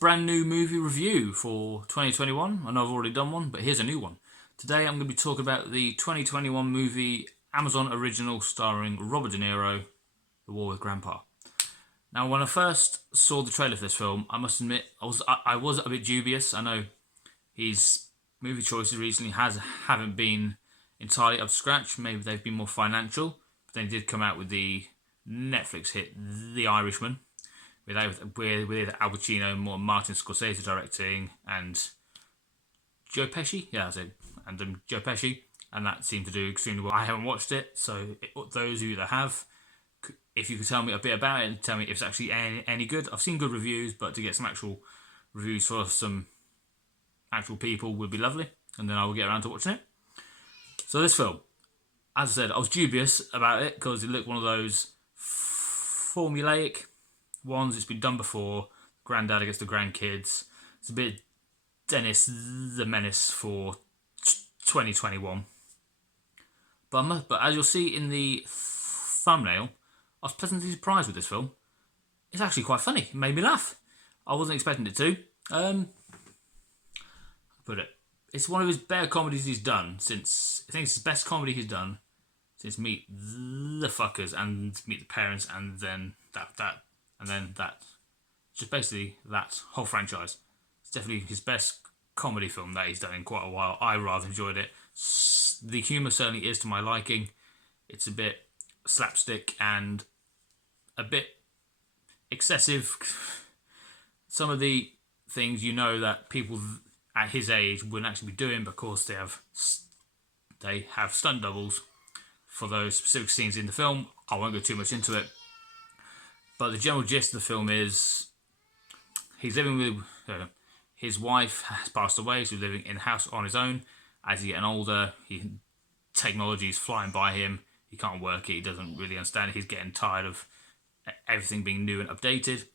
brand new movie review for 2021. I know I've already done one, but here's a new one. Today I'm going to be talking about the 2021 movie Amazon original starring Robert De Niro, The War with Grandpa. Now, when I first saw the trailer for this film, I must admit I was a bit dubious. I know his movie choices recently haven't been entirely up to scratch. Maybe they've been more financial, but then he did come out with the Netflix hit The Irishman, with Al Pacino and Martin Scorsese directing, and Joe Pesci, Joe Pesci, and that seemed to do extremely well. I haven't watched it, so those of you that have, if you could tell me a bit about it and tell me if it's actually any good. I've seen good reviews, but to get some actual reviews for some actual people would be lovely, and then I will get around to watching it. So this film, as I said, I was dubious about it because it looked one of those formulaic ones. It's been done before. Granddad against the grandkids. It's a bit Dennis the Menace for 2021. But as you'll see in the thumbnail, I was pleasantly surprised with this film. It's actually quite funny. It made me laugh. I wasn't expecting it to. But it's one of his better comedies he's done since. I think it's the best comedy he's done since Meet the Fuckers and Meet the Parents, and then that. Just basically that whole franchise. It's definitely his best comedy film that he's done in quite a while. I rather enjoyed it. The humour certainly is to my liking. It's a bit slapstick and a bit excessive. Some of the things that people at his age wouldn't actually be doing, because they have stunt doubles for those specific scenes in the film. I won't go too much into it, but the general gist of the film is he's living with his wife has passed away, so he's living in a house on his own. As he's getting older, technology is flying by him. He can't work it. He doesn't really understand it. He's getting tired of everything being new and updated.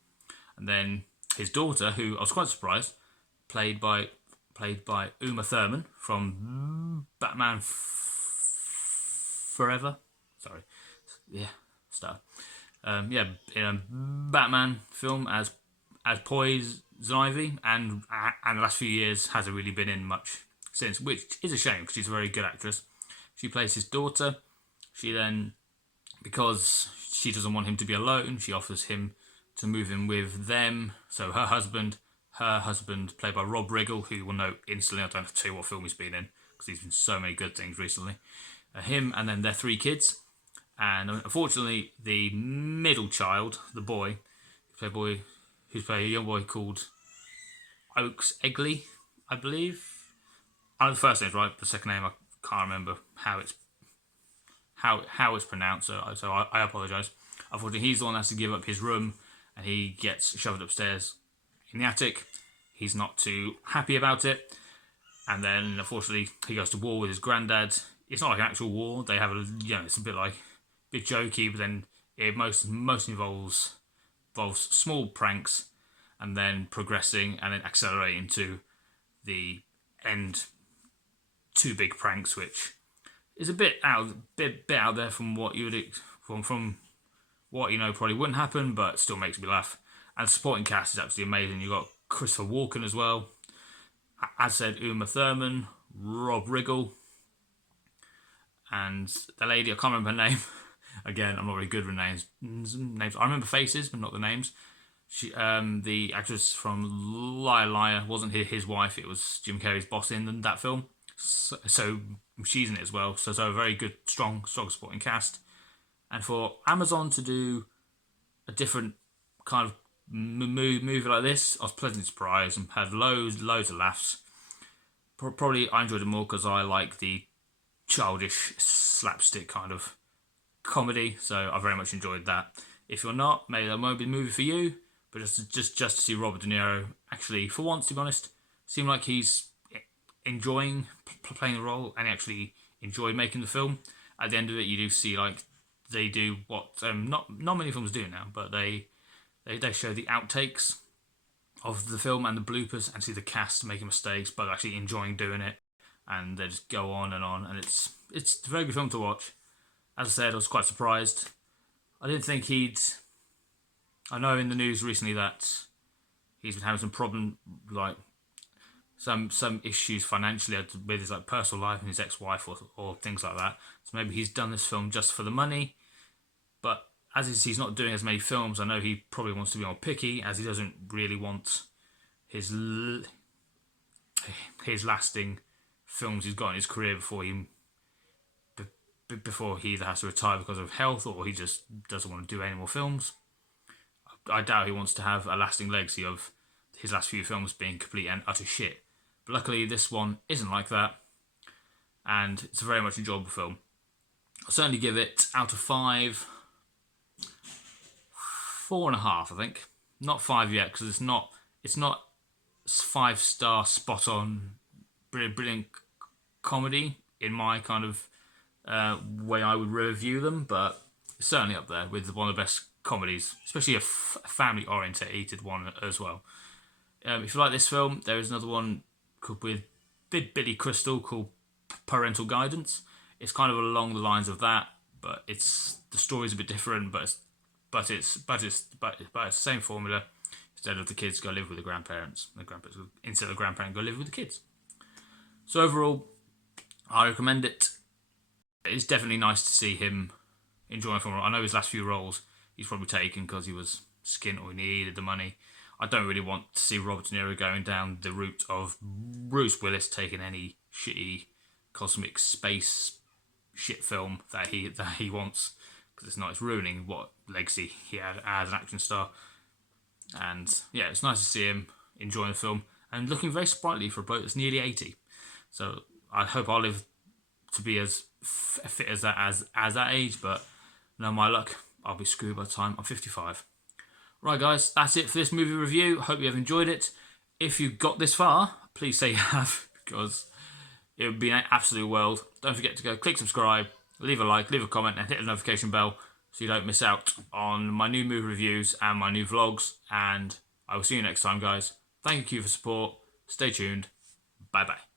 And then his daughter, who I was quite surprised, played by Uma Thurman from Batman Forever. Sorry, yeah, star. In a Batman film as Poison Ivy, and the last few years hasn't really been in much since, which is a shame because she's a very good actress. She plays his daughter. She then, because she doesn't want him to be alone, she offers him to move in with them. So her husband, played by Riggle, who will know instantly. I don't have to tell you what film he's been in because he's been in so many good things recently. Him and then their 3 kids. And unfortunately, the middle child, the boy, who's played a young boy called Fegley, I believe. I know the first name's right, the second name I can't remember how it's pronounced, so I apologise. Unfortunately, he's the one that has to give up his room, and he gets shoved upstairs in the attic. He's not too happy about it, and then unfortunately he goes to war with his granddad. It's not like an actual war. They have it's a bit jokey, but then it most involves small pranks, and then progressing and then accelerating to the end. 2 big pranks, which is a bit out there from what you would from what probably wouldn't happen, but still makes me laugh. And the supporting cast is absolutely amazing. You got Christopher Walken as well, as said, Uma Thurman, Riggle, and the lady, I can't remember her name. Again, I'm not really good with names. I remember faces, but not the names. She, the actress from Liar Liar, wasn't his wife. It was Jim Carrey's boss in that film. So she's in it as well. So a very good, strong supporting cast. And for Amazon to do a different kind of movie like this, I was pleasantly surprised and had loads of laughs. Probably I enjoyed it more because I like the childish slapstick kind of comedy. So I very much enjoyed that. If you're not, maybe that won't be the movie for you. But just to see Robert De Niro, actually, for once, to be honest, seemed like he's enjoying playing the role and actually enjoyed making the film. At the end of it, you do see they do what not many films do now, but they show the outtakes of the film and the bloopers, and see the cast making mistakes but actually enjoying doing it, and they just go on, and it's a very good film to watch. As I said, I was quite surprised. I didn't think I know in the news recently that he's been having some problem, like some issues financially with his like personal life and his ex-wife or things like that. So maybe he's done this film just for the money. But as he's not doing as many films, I know he probably wants to be more picky, as he doesn't really want his lasting films he's got in his career before he either has to retire because of health or he just doesn't want to do any more films. I doubt he wants to have a lasting legacy of his last few films being complete and utter shit. But luckily this one isn't like that, and it's a very much enjoyable film. I'll certainly give it, out of 5, 4.5, I think. Not 5 yet, because it's not 5-star spot on brilliant comedy in my kind of way I would review them, but it's certainly up there with one of the best comedies, especially a family orientated one as well. If you like this film, there is another one with Billy Crystal called Parental Guidance. It's kind of along the lines of that, but the story's a bit different, but it's the same formula. Instead of the kids go live with the grandparents, instead of the grandparent go live with the kids. So overall, I recommend it. It's definitely nice to see him enjoying a film. I know his last few roles he's probably taken because he was skint or he needed the money. I don't really want to see Robert De Niro going down the route of Bruce Willis taking any shitty cosmic space shit film that he wants, because it's ruining what legacy he had as an action star. And yeah, it's nice to see him enjoying the film and looking very sprightly for a bloke that's nearly 80. So I hope I'll live to be as fit as that age, but no, my luck, I'll be screwed by the time I'm 55. Right guys, that's it for this movie review. Hope you have enjoyed it. If you got this far, please say you have, because it would be an absolute world. Don't forget to go click subscribe, leave a like, leave a comment, and hit the notification bell so you don't miss out on my new movie reviews and my new vlogs. And I will see you next time, guys. Thank you for support. Stay tuned. Bye bye.